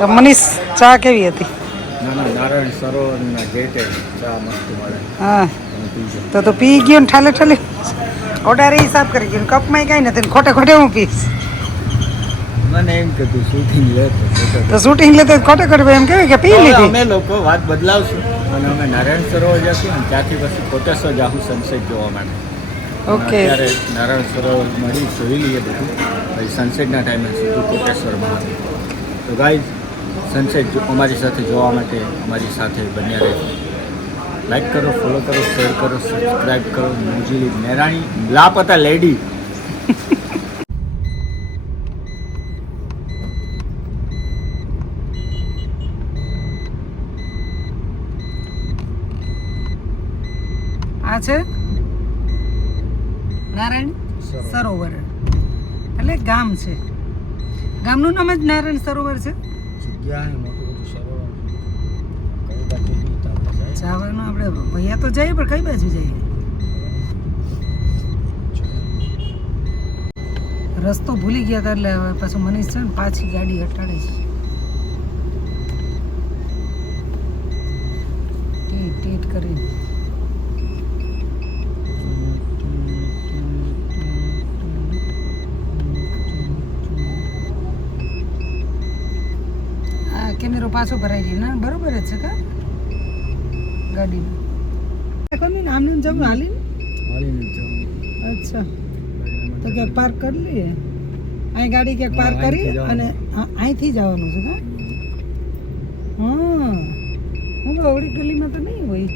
તો મનીષ ચા કેવી હતી? ના ના નારાયણ સરોવરના ગેટે ચા મસ્ત મળે. હા. તમે પીજો તો તો પી ગયો ને ઠાલે ઠાલે. ઓર્ડર હિસાબ કરી ગયો કપમાં કાંઈ નથી ને ખોટે ખોટે હું પીશ. મને એમ કે તું શૂટિંગ લે તો photo તો શૂટિંગ લેતો ખોટે ખોટે એમ કહેવાય કે પી હવે લીધી? અમે લોકો વાત બદલાવશું. અને અમે નારાયણ સરોવર જશું ને ત્યાંથી પછી કોટેશ્વર જાહું સનસેટ જોવા માટે. અને Okay. અત્યારે નારાયણ સરોવર મળી જોઈ લઈએ બધું. પછી સનસેટના ટાઈમે સીધું કોટેશ્વરમાં. આવે તો ગાઈઝ સનસેટ અમારી સાથે જોવા માટે અમારી સાથે બન્યા રહેજો. લાઈક કરો ફોલો કરો શેર કરો સબસ્ક્રાઈબ કરો. મોજીલી મેરાણી લાપતા લેડી આ છે નારાયણ સરોવર. એટલે ગામ છે. ગામનું નામ જ નારાયણ સરોવર છે. જગ્યા મોટું બધું સરળ. જવાનું આપણે ભૈયા તો જઈએ, પણ કઈ બાજુ જઈએ? રસ્તો ભૂલી ગયા હતા એટલે પાછું મનીષ છે ને પાછી ગાડી હટાડે છે ટીટ ટીટ કરીને આ કેમેરો પાછો ભરાઈ ગયું. ના બરોબર જ છે કા? ગાડીમાં. કોની નામનું જવું હાલી અચ્છા. તો ક્યાંક પાર્ક કરી લઈએ. અહીં ગાડી ક્યાંક પાર્ક કરી અને અહીંથી જવાનું છે કા? હા. હું તો અવળી ગલીમાં તો નહીં હોય.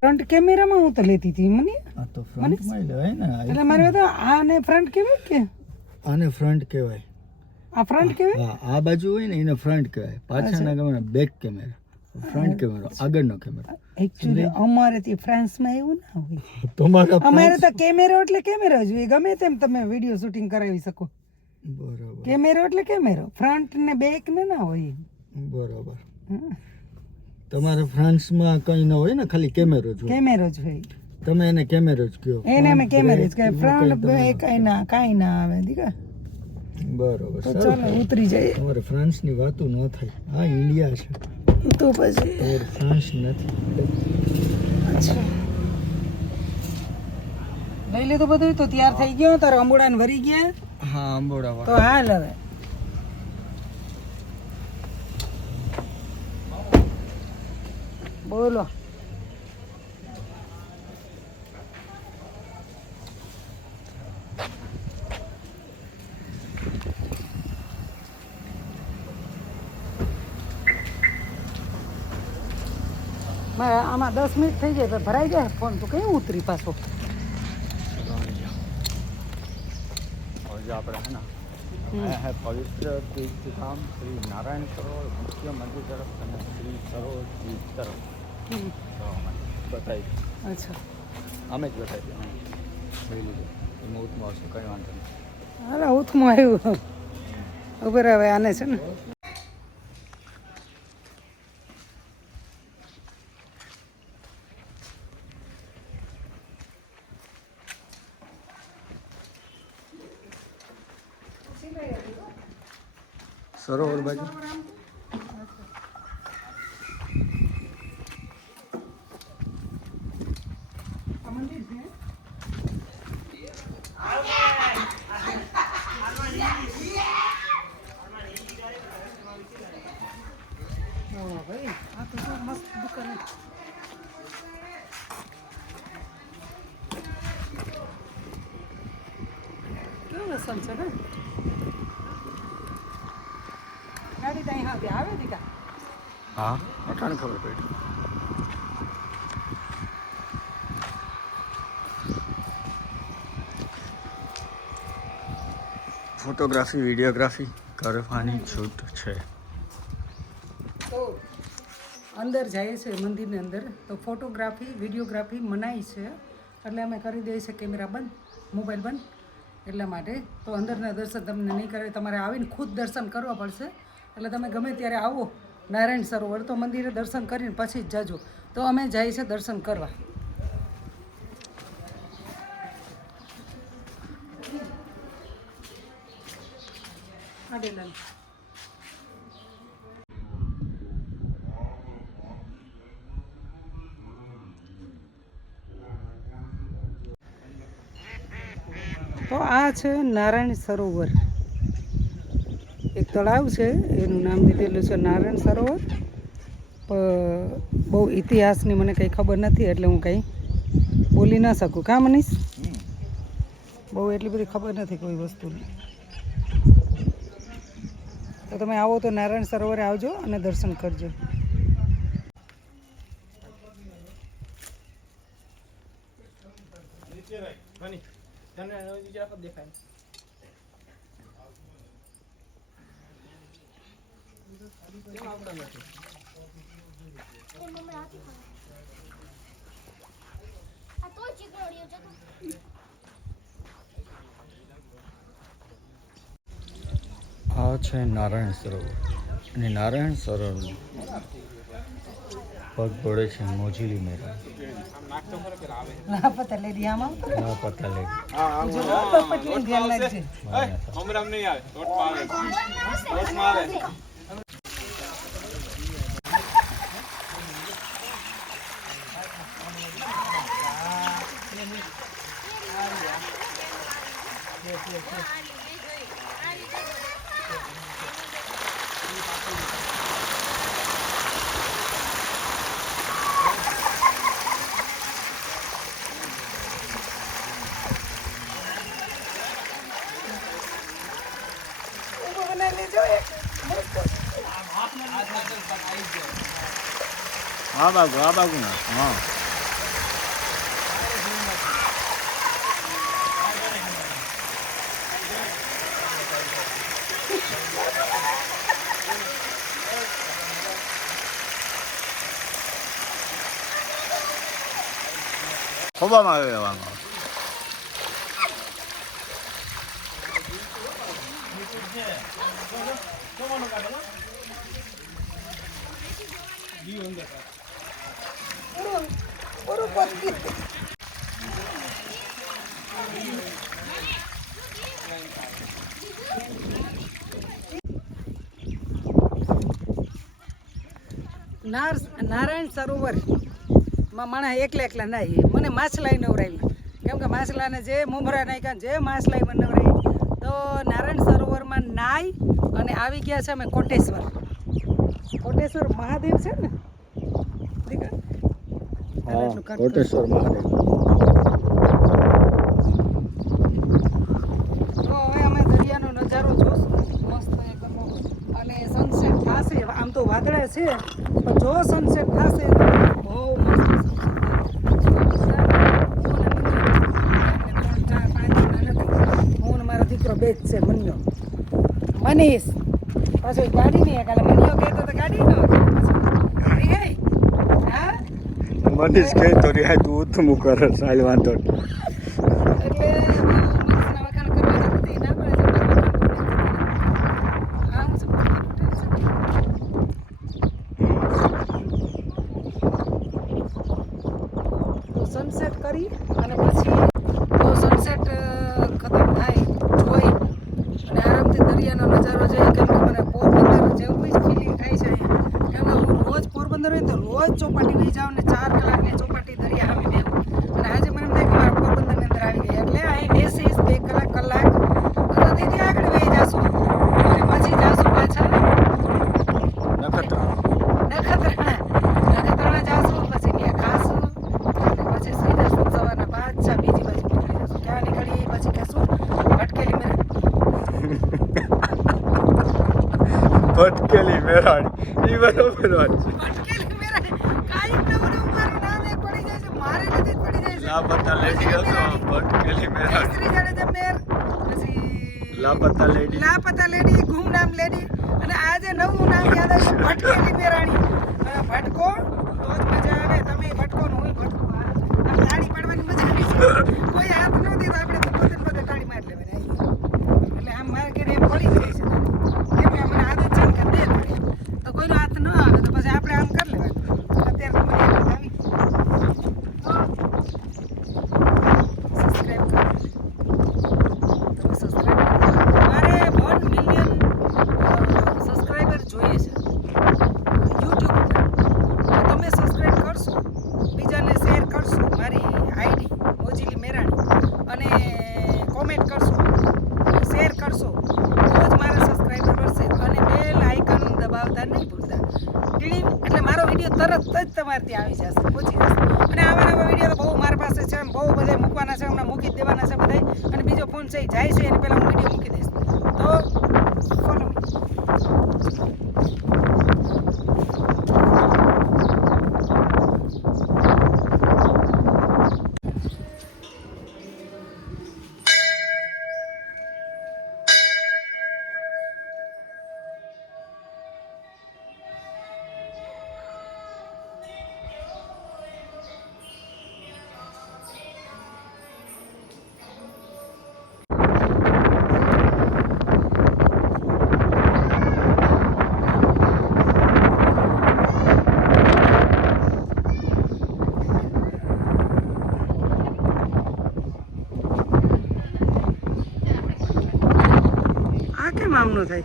ફ્રન્ટ કેમેરામાં હું તો લેતી હતી મને? તો ફ્રન્ટમાં લેવાય ને? એટલે મારે તો આને ફ્રન્ટ કહેવાય કે? આને ફ્રન્ટ કહેવાય. આ ફ્રન્ટ કહેવાય? હા આ બાજુ હોય ને એને ફ્રન્ટ કહેવાય. પાછળના કેમેરા બેક કેમેરા. ફ્રન્ટ કેમેરો આગળનો કેમેરો. એકચ્યુઅલી અમારે ત્યાં ફ્રાન્સમાં એવું ના હોય. તમારા અમારે તો કેમેરો એટલે કેમેરો જ હોય. ગમે તેમ તમે વીડિયો શૂટિંગ કરાવી શકો. બરોબર. કેમેરો એટલે કેમેરો ફ્રન્ટ ને બેક ને ના હોય બરોબર. તમારે ફ્રાન્સમાં કંઈ ન હોય ને ખાલી કેમેરો જ હોય. કેમેરો જ હોય. તમે એને કેમેરો જ કયો એને અમે કેમેરો જ એવું ફ્રન્ટ કંઈ તમારે ના કાંઈ ના આવે દીકા બરોબર તો ચાલો ઉતરી જઈએ. તમારે ફ્રાન્સની વાતો ન થાય. આ ઇન્ડિયા છે. તો પછી. તમારે ફ્રાન્સ નથી. અચ્છા. લઈ લીધું બધું? તો તૈયાર થઈ ગયો? અંબોડા ને ભરી ગયા? હા અંબોડા તો હાલ હવે. બોલો. મારે આમાં દસ મિનિટ થઈ જાય તો ભરાઈ જાય ફોન. તો કઈ ઉતરી પાછો? આપણે ને આયા હે પવિત્ર તીર્થધામ શ્રી નારાયણ સરોવર મુખ્ય મંદિર તરફ અને શ્રી સરોવર બીચ તરફ. બતાવી. અચ્છા. અમે જ બતાવી. જોઈ લીધું. એમાં ઉતમાં આવશે કંઈ વાંધો નહીં. હાલો ઉથમાં આવ્યું. ઉભર હવે આને છે ને સરોવર બાજુ ઓહ ભાઈ આ તો જો મસ્ત દુકાન છે. કેવું લસણ છે ને ગાડી ત્યાં હા ત્યાં આવે દીકા હા ખબર પડી. ફોટોગ્રાફી વિડીયોગ્રાફી કરવાની છૂટ છે તો અંદર જાય છે, મંદિરની અંદર. તો ફોટોગ્રાફી વિડીયોગ્રાફી મનાઈ છે. એટલે અમે કરી દઈએ છીએ કેમેરા બંધ મોબાઈલ બંધ. એટલા માટે તો અંદરના દર્શન તમને નહીં કરે તમારે આવીને ખુદ દર્શન કરવા પડશે. એટલે તમે ગમે ત્યારે આવો નારાયણ સરોવર. તો મંદિરે દર્શન કરીને પછી જ જજો. તો અમે જઈએ છીએ દર્શન કરવા. તો આ છે નારાયણ સરોવર. એક તળાવ છે, એનું નામ દીધેલું છે નારાયણ સરોવર. બહુ ઇતિહાસની મને કંઈ ખબર નથી, એટલે હું કંઈ બોલી ના શકું. કા મનીષ? બહુ એટલી બધી ખબર નથી કોઈ વસ્તુની. તો તમે આવો તો નારાયણ સરોવરે આવજો અને દર્શન કરજો. આ તો ચીકણોડિયો છે તો. આ છે નારાયણ સરોવર. અને નારાયણ સરોવર પગ પડે છે મોજીલી મેરા લાપતા લે. આમાં ના પતા લે હા પટલી ધ્યાન અમરામ નહીં આવે ટોટમાં આવે ટોટમાં આવે આ બાજુ આ બાજુ ના હા ખોબામાં આવે એવામાં નાર નારાયણ સરોવરમાં માણસ એકલા એકલા નાહી મને માછલાઈ નવરાવી કેમ કે માછલાને જે મુમરા નાખ્યા જે માછલાઈ મને નવરાવી તો નારાયણ સરોવરમાં નાઈ અને આવી ગયા છે અમે કોટેશ્વર. કોટેશ્વર મહાદેવ છે ને? કોટેશ્વર મહાદેવ. તો હવે અમે દરિયાનો નજારો જોશું. મસ્ત એકદમ. અને સનસેટ થશે. આમ તો વાદળા છે પણ જો સનસેટ થશે તો બહુ મસ્ત હું ને મારો દીકરો બે જ છે મન્યો મનીષ પાછો ગાડી નહીં કાલે મન્યો કહેતો તો ગાડી નો મનીષ કહે તો રિહાય તું ઉથમું કરે સાલ વાંધો નહીં. એટલે મનીષના વખાણ કરવા નથી ના પડે છે મારા વખાણ કોને કરે? આ હું શું બોલતી છું? તો સનસેટ કરી અને પછી તો સનસેટ ખતમ થાય જોઈ અને આરામથી દરિયાનો નજારો જોઈએ કેમ કે મને પોરબંદર જેવું જ ફિલિંગ થાય છે અહીંયા કેમ કે હું રોજ પોરબંદર હોય તો રોજ ચોપાટી લઈ જાઉં ને ચાર કલાકની ચોપાટી દરિયા આવી બેહું. અને આજે મને થાય કે મારા પોરબંદરની અંદર આવી ગઈ એટલે અહીં બેસીશ બે કલાક કલાક. તો દીદી આગળ વહી જશું. અને પછી જશું પાછા. નખત્રાણા. નખત્રાણા. નખત્રાણા જાશું પછી ત્યાં ખાશું. અને પછી સીધા સવારના પાછા બીજી બાજુ નીકળી જશું. ક્યાં નીકળી પછી કહેશું ભટકેલી મેરાડી ભટકેલી મેરાણી. એ બરોબર વાત છે. લાપતા લેડી હતો શ્રી જાડેજા મેર પછી લાપતા લેડી લાપતા લેડી ગુમનામ લેડી અને આજે નવું નામ યાદ આવ્યું ભટકેલી મેરાણી. ભટકો તો જ મજા આવે. તમે ભટકો ને હું ભટકો. આ આ તાળી પાડવાની મજા આવી કોઈ હાથ થાય?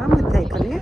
આમ જ થાય ખાલી.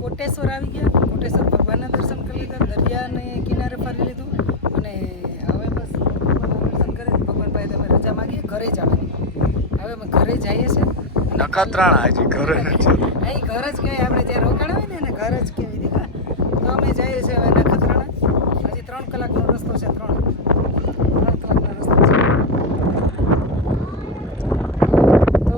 કોટેશ્વર આવી ગયા. કોટેશ્વર ભગવાનના દર્શન કરી લીધા. દરિયાને કિનારે ફરી લીધું અને હવે બસ ભગવાનના દર્શન કરી ભગવાન ભાઈ તમે રજા માગીએ ઘરે જ આવવાની હવે અમે ઘરે જઈએ છીએ નખત્રાણા હજી ઘરે નથી. અહીં ઘર જ કહેવાય. આપણે જ્યાં રોકાણ હોય ને એને ઘર જ કહેવાય. તો અમે જઈએ છીએ હવે નખત્રાણા. હજી ત્રણ કલાકનો રસ્તો છે ત્રણ કલાકનો રસ્તો છે તો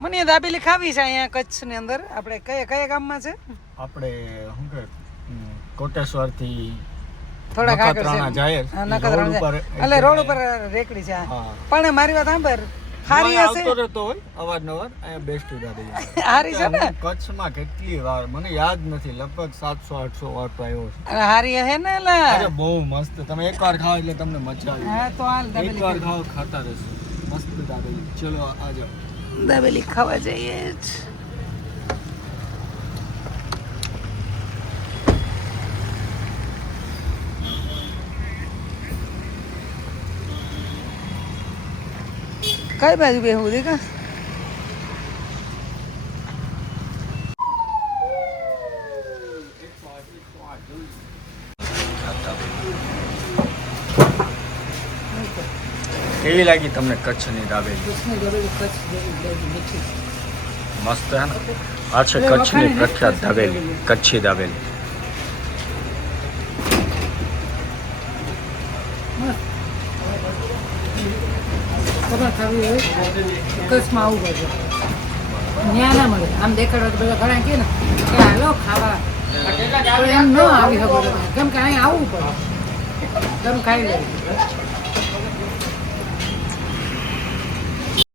મને દાબેલી ખાવી છે અહીંયા કચ્છની અંદર. આપણે કયા કયા ગામમાં છે? આપણે શું કે કોટેશ્વરથી થોડા આગળ છે. નખત્રાણા જાય. એટલે રોડ ઉપર રેકડી છે. પણ મારી વાત સાંભળ. હારી હશે. આવતો રહેતો હોય અવારનવાર અહીંયા બેસ્ટ દાદી હારી છે ને? કચ્છમાં કેટલી વાર મને યાદ નથી લગભગ સાતસો આઠસો વાર તો આવ્યો છે. અરે હારી હે ને લા અરે બહુ મસ્ત. તમે એકવાર ખાઓ એટલે તમને મજા આવી હા તો હાલ એકવાર ખાઓ ખાતા રહેશો. મસ્ત દાબેલી ચલો આ જાઓ. દાબેલી ખાવા જઈએ જ. કઈ બાજુ બેહવું દેખા કેવી લાગી તમને કચ્છની દાબેલી? મસ્ત હે ને? આ છે કચ્છની પ્રખ્યાત દાબેલી કચ્છી દાબેલી. કચ્છમાં આવું બધું. ના મળે. આમ દેખાડવા તો બધા ઘણા કે ને કે હાલો ખાવા. પણ એમ ન આવી શકો. કેમ કે અહીં આવવું પડે. તમે ખાઈ લે.